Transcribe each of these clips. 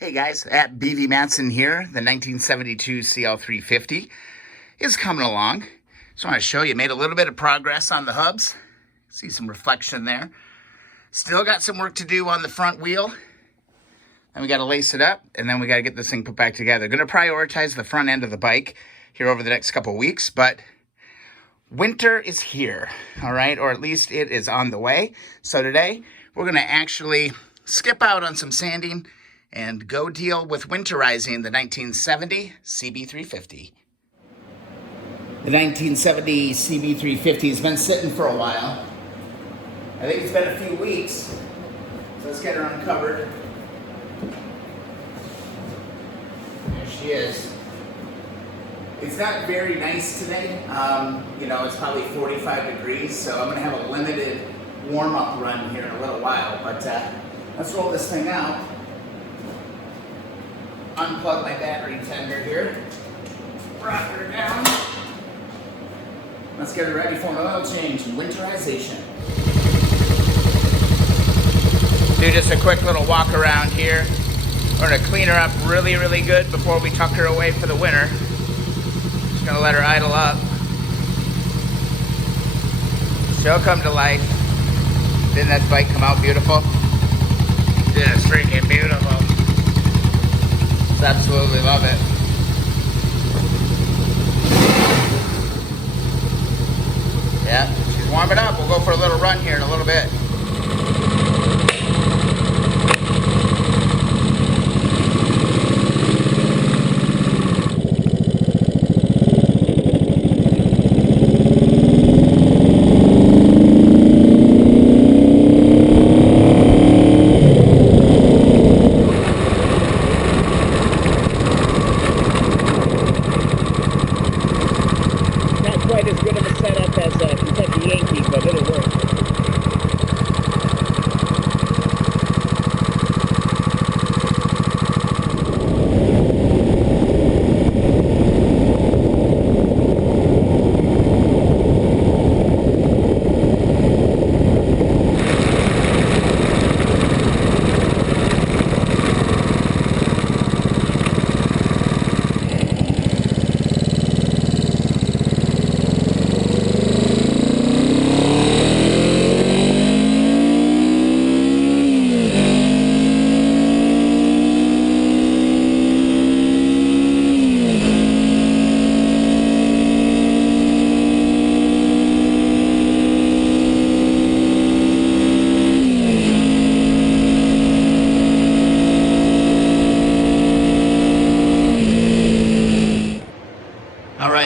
Hey guys, at BV Matson here. The 1972 CL350 is coming along. Just want to show you, made a little bit of progress on the hubs. See some reflection there. Still got some work to do on the front wheel. And we got to lace it up, and then we got to get this thing put back together. Going to prioritize the front end of the bike here over the next couple weeks, but winter is here, all right? Or at least it is on the way. So today, we're going to actually skip out on some sanding and go deal with winterizing the 1970 CB350. The 1970 CB350 has been sitting for a while. I think it's been a few weeks. So let's get her uncovered. There she is. It's not very nice today. It's probably 45 degrees, so I'm going to have a limited warm-up run here in a little while. But let's roll this thing out. Unplug my battery tender here. Rock her down. Let's get her ready for an oil change and winterization. Do just a quick little walk around here. We're gonna clean her up really, really good before we tuck her away for the winter. Just gonna let her idle up. She'll come to life. Didn't that bike come out beautiful? Just freaking beautiful. Absolutely love it. Yeah, she's warming up. We'll go for a little run here in a little bit.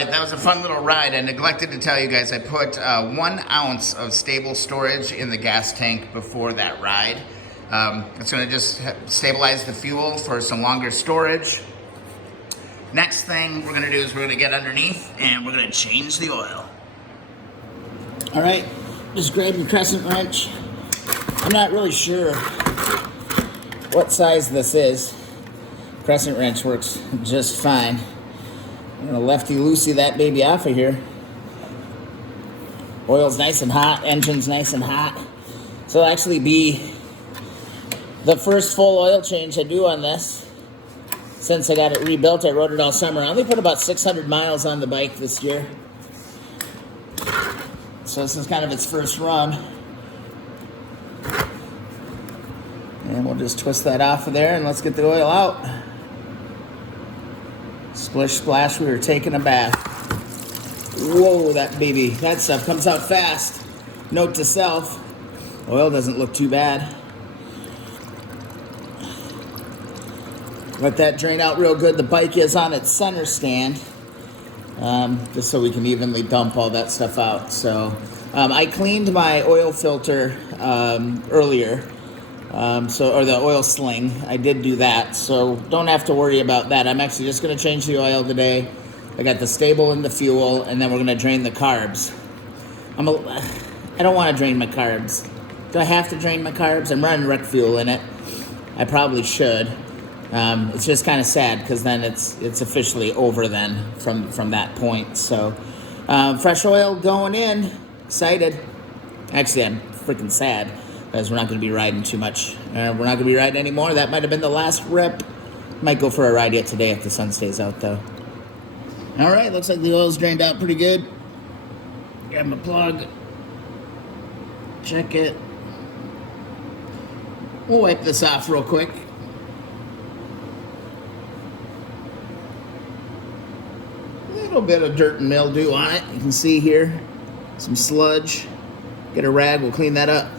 That was a fun little ride. I neglected to tell you guys I put 1 ounce of stable storage in the gas tank before that ride. It's going to just stabilize the fuel for some longer storage. Next thing we're going to do is we're going to get underneath and we're going to change the oil. All right, just grab your crescent wrench. I'm not really sure what size this is. Crescent wrench works just fine. I'm gonna lefty-loosey that baby off of here. Oil's nice and hot, engine's nice and hot. So it'll actually be the first full oil change I do on this. Since I got it rebuilt, I rode it all summer. I only put about 600 miles on the bike this year. So this is kind of its first run. And we'll just twist that off of there and let's get the oil out. Splish splash, we were taking a bath. Whoa, that stuff comes out fast. Note to self, oil doesn't look too bad. Let that drain out real good. The bike is on its center stand, just so we can evenly dump all that stuff out. So I cleaned my oil filter earlier. Or the oil sling, I did do that, so don't have to worry about that. I'm actually just going to change the oil today. I got the stable and the fuel, and then we're going to drain the carbs. I don't want to drain my carbs. Do I have to drain my carbs? I'm running rec fuel in it. I probably should. It's just kind of sad because then it's officially over then from that point. So fresh oil going in. Excited. Actually, I'm freaking sad. Because we're not going to be riding too much. We're not going to be riding anymore. That might have been the last rip Might go for a ride yet today if the sun stays out, though. All right, looks like the oil's drained out pretty good. Grab my plug. Check it. We'll wipe this off real quick. A little bit of dirt and mildew on it. You can see here some sludge. Get a rag, we'll clean that up.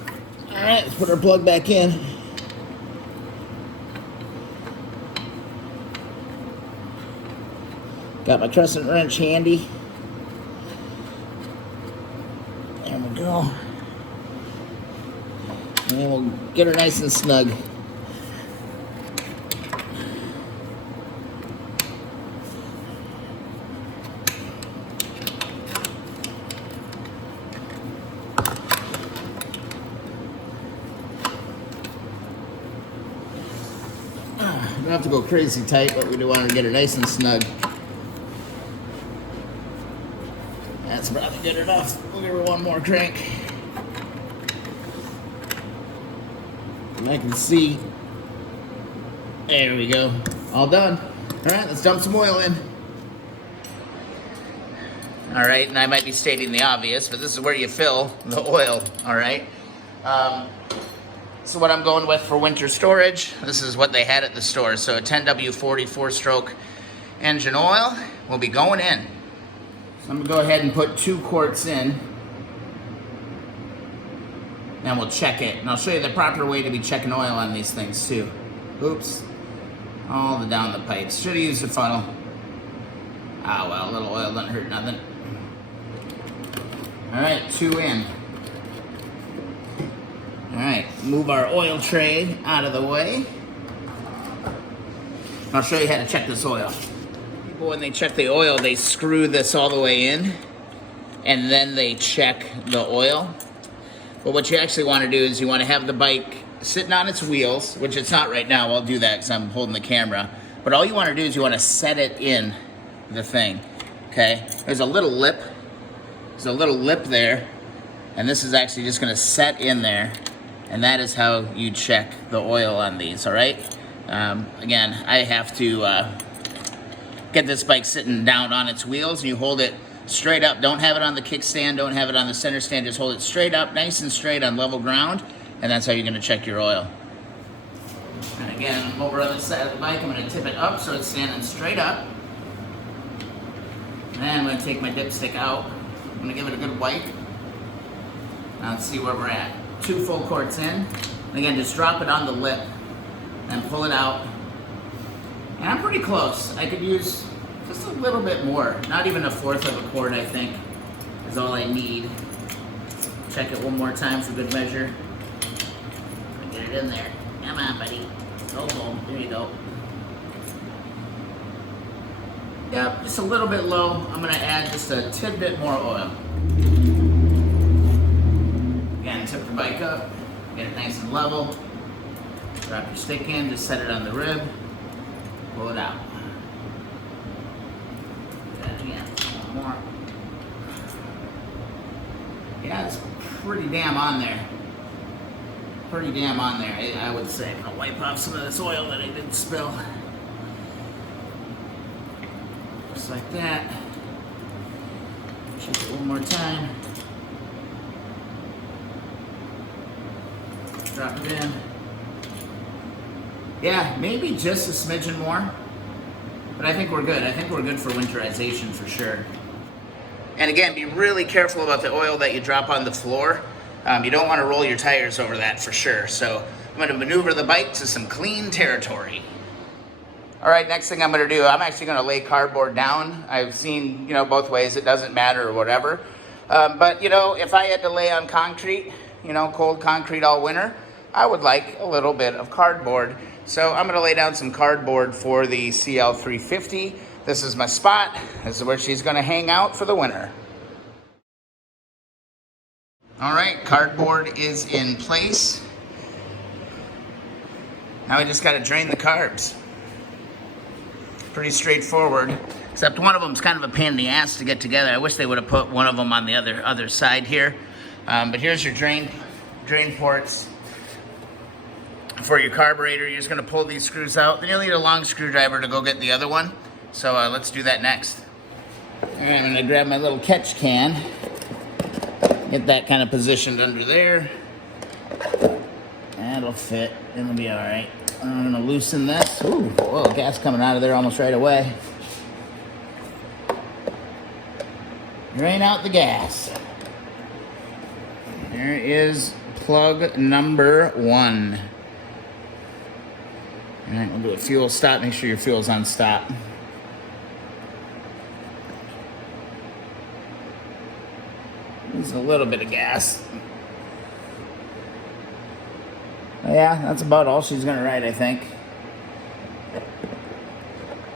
All right, let's put our plug back in. Got my crescent wrench handy. There we go. And then we'll get her nice and snug. Don't have to go crazy tight, but we do want to get her nice and snug. That's probably good enough. We'll give her one more crank. And I can see. There we go. All done. All right, let's dump some oil in. All right, and I might be stating the obvious, but this is where you fill the oil, all right? So what I'm going with for winter storage, this is what they had at the store. So a 10W40 4-stroke engine oil will be going in. So I'm gonna go ahead and put 2 quarts in. Then we'll check it. And I'll show you the proper way to be checking oil on these things too. Oops. All the down the pipes. Should have used a funnel. Ah, well, a little oil doesn't hurt nothing. All right, 2 in. All right, move our oil tray out of the way. I'll show you how to check this oil. People, when they check the oil, they screw this all the way in, and then they check the oil. But what you actually want to do is you want to have the bike sitting on its wheels, which it's not right now. I'll do that because I'm holding the camera. But all you want to do is you want to set it in the thing, okay? There's a little lip. There's a little lip there, and this is actually just going to set in there. And that is how you check the oil on these, all right? Again, I have to get this bike sitting down on its wheels. You hold it straight up. Don't have it on the kickstand. Don't have it on the center stand. Just hold it straight up, nice and straight on level ground. And that's how you're going to check your oil. And again, over on the side of the bike, I'm going to tip it up so it's standing straight up. And then I'm going to take my dipstick out. I'm going to give it a good wipe. Now let's see where we're at. 2 full quarts in. And again, just drop it on the lip and pull it out. And I'm pretty close. I could use just a little bit more. Not even 1/4 of a quart, I think, is all I need. Check it one more time for good measure. Get it in there. Come on, buddy. Oh, there you go. Yep, just a little bit low. I'm gonna add just a tidbit more oil. Again, tip the bike up, get it nice and level. Drop your stick in, just set it on the rib, pull it out. Do that again, one more. Yeah, it's pretty damn on there. Pretty damn on there, I would say. I'm gonna wipe off some of this oil that I didn't spill. Just like that. Check it one more time. Drop it in. Yeah, maybe just a smidgen more, but I think we're good. I think we're good for winterization for sure. And again, be really careful about the oil that you drop on the floor. You don't want to roll your tires over that for sure. So I'm going to maneuver the bike to some clean territory. All right, next thing I'm going to do, I'm actually going to lay cardboard down. I've seen, both ways. It doesn't matter or whatever. But, if I had to lay on concrete, cold concrete all winter, I would like a little bit of cardboard. So I'm going to lay down some cardboard for the CL350. This is my spot. This is where she's going to hang out for the winter. All right, cardboard is in place. Now we just got to drain the carbs. Pretty straightforward, except one of them's kind of a pain in the ass to get together. I wish they would have put one of them on the other side here. But here's your drain ports. for your carburetor. You're just gonna pull these screws out. Then you'll need a long screwdriver to go get the other one. So let's do that next. All right, I'm gonna grab my little catch can. Get that kind of positioned under there. That'll fit, it'll be all right. I'm gonna loosen this. Ooh, whoa, gas coming out of there almost right away. Drain out the gas. There is plug number 1. All right, we'll do a fuel stop. Make sure your fuel's on stop. There's a little bit of gas. Yeah, that's about all she's gonna write, I think.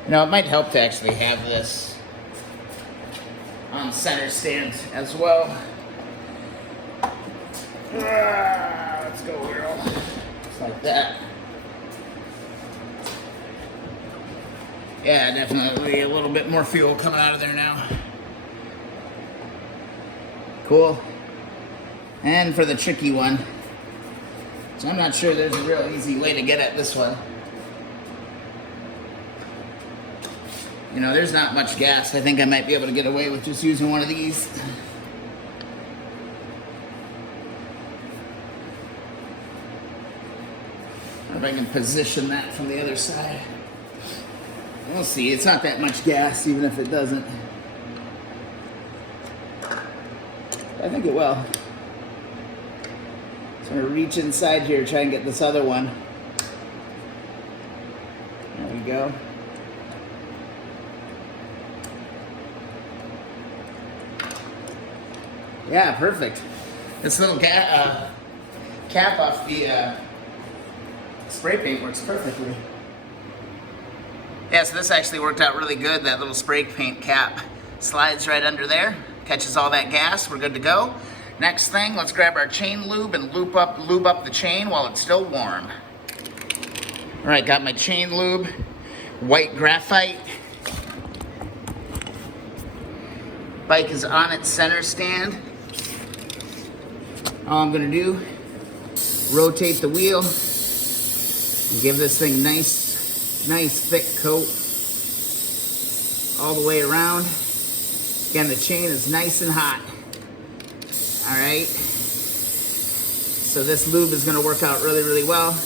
You know, it might help to actually have this on center stand as well. Let's go, girl. Just like that. Yeah, definitely a little bit more fuel coming out of there now. Cool. And for the tricky one, so I'm not sure there's a real easy way to get at this one. You know, there's not much gas. I think I might be able to get away with just using one of these. If I can position that from the other side. We'll see. It's not that much gas, even if it doesn't. I think it will. So I'm going to reach inside here, try and get this other one. There we go. Yeah, perfect. This little cap off the spray paint works perfectly. Yeah, so this actually worked out really good. That little spray paint cap slides right under there, catches all that gas. We're good to go. Next thing, let's grab our chain lube and lube up the chain while it's still warm. All right, got my chain lube, white graphite. Bike is on its center stand. All I'm gonna do, rotate the wheel and give this thing nice thick coat all the way around. Again, the chain is nice and hot. All right. So this lube is gonna work out really, really well.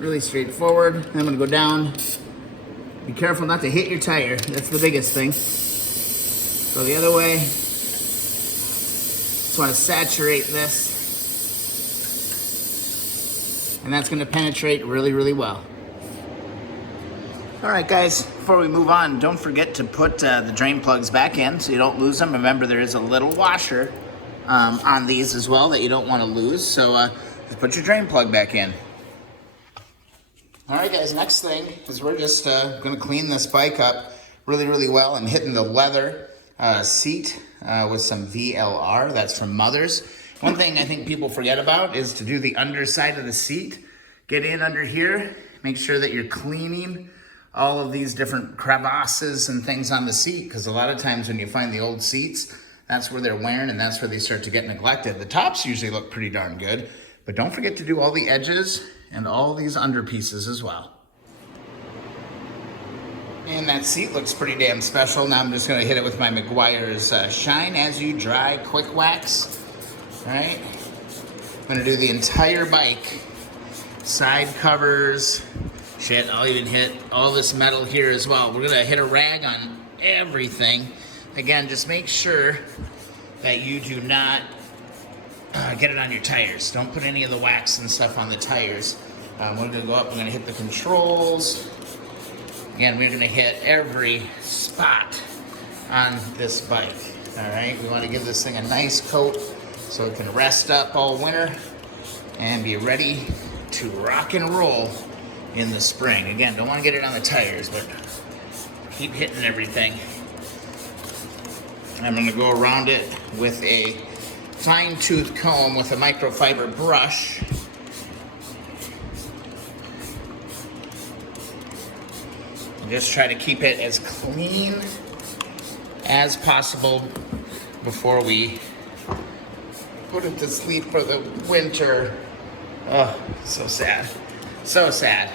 Really straightforward. I'm gonna go down. Be careful not to hit your tire. That's the biggest thing. Go the other way. Just wanna saturate this. And that's gonna penetrate really, really well. All right, guys, before we move on, don't forget to put the drain plugs back in so you don't lose them. Remember, there is a little washer on these as well that you don't want to lose. So just put your drain plug back in. All right, guys, next thing is we're just going to clean this bike up really, really well. I'm hitting the leather seat with some VLR. That's from Mother's. One thing I think people forget about is to do the underside of the seat. Get in under here. Make sure that you're cleaning all of these different crevasses and things on the seat, because a lot of times when you find the old seats, that's where they're wearing and that's where they start to get neglected. The tops usually look pretty darn good, but don't forget to do all the edges and all these under pieces as well. And that seat looks pretty damn special. Now I'm just gonna hit it with my Meguiar's Shine As You Dry Quick Wax. All right, I'm gonna do the entire bike, side covers, shit, I'll even hit all this metal here as well. We're gonna hit a rag on everything. Again, just make sure that you do not get it on your tires. Don't put any of the wax and stuff on the tires. We're gonna go up, we're gonna hit the controls. Again, we're gonna hit every spot on this bike. All right, we wanna give this thing a nice coat so it can rest up all winter and be ready to rock and roll in the spring. Again, don't want to get it on the tires, but keep hitting everything. I'm going to go around it with a fine tooth comb with a microfiber brush. And just try to keep it as clean as possible before we put it to sleep for the winter. Oh, so sad. So sad.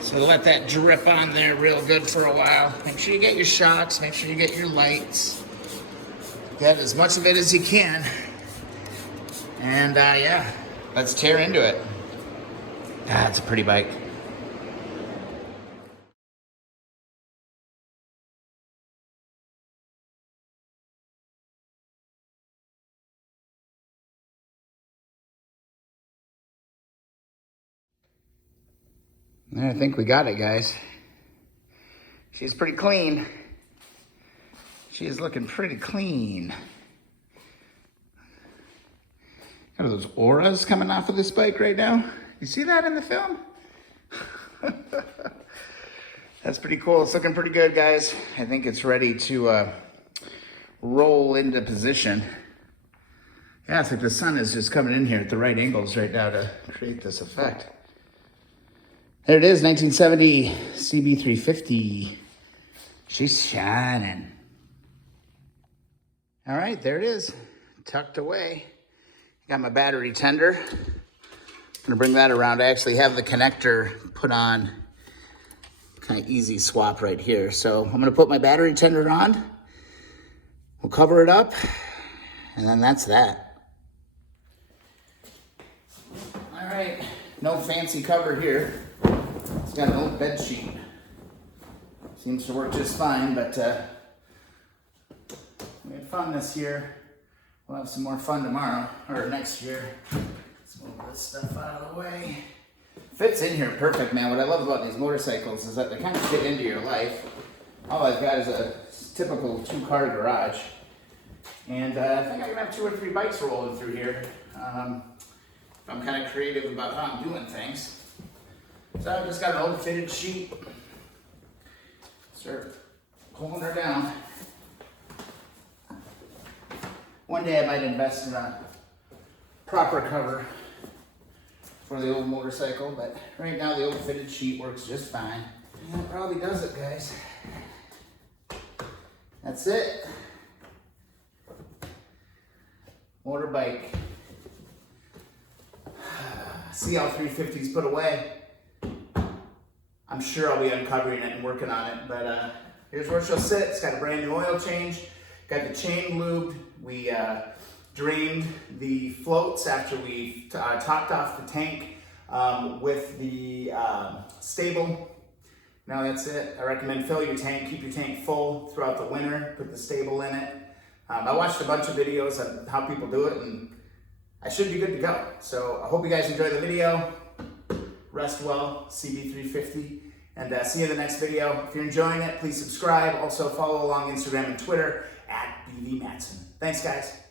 So let that drip on there real good for a while. Make sure you get your shocks. Make sure you get your lights. Get as much of it as you can. And yeah, let's tear into it. Ah, it's a pretty bike. I think we got it, guys. She's pretty clean. She is looking pretty clean. Got those auras coming off of this bike right now. You see that in the film? That's pretty cool. It's looking pretty good, guys. I think it's ready to roll into position. Yeah, it's like the sun is just coming in here at the right angles right now to create this effect. There it is, 1970 CB350. She's shining. All right, there it is, tucked away. Got my battery tender. I'm gonna bring that around. I actually have the connector put on, kind of easy swap right here. So I'm gonna put my battery tender on. We'll cover it up, and then that's that. All right, no fancy cover here. It's got an old bed sheet. Seems to work just fine, but we had fun this year. We'll have some more fun tomorrow, or next year. Let's move this stuff out of the way. Fits in here perfect, man. What I love about these motorcycles is that they kind of fit into your life. All I've got is a typical 2-car garage. And I think I can have 2 or 3 bikes rolling through here. I'm kind of creative about how I'm doing things. So I've just got an old fitted sheet. Start pulling her down. One day I might invest in a proper cover for the old motorcycle, but right now the old fitted sheet works just fine. And that probably does it, guys. That's it. Motorbike. CL350's put away. I'm sure I'll be uncovering it and working on it, but here's where she'll sit. It's got a brand new oil change. Got the chain lubed. We drained the floats after we topped off the tank with the stable. Now that's it. I recommend fill your tank, keep your tank full throughout the winter, put the stable in it. I watched a bunch of videos on how people do it, and I should be good to go. So I hope you guys enjoyed the video. Rest well, CB350, and see you in the next video. If you're enjoying it, please subscribe. Also follow along Instagram and Twitter @BVMatson. Thanks, guys.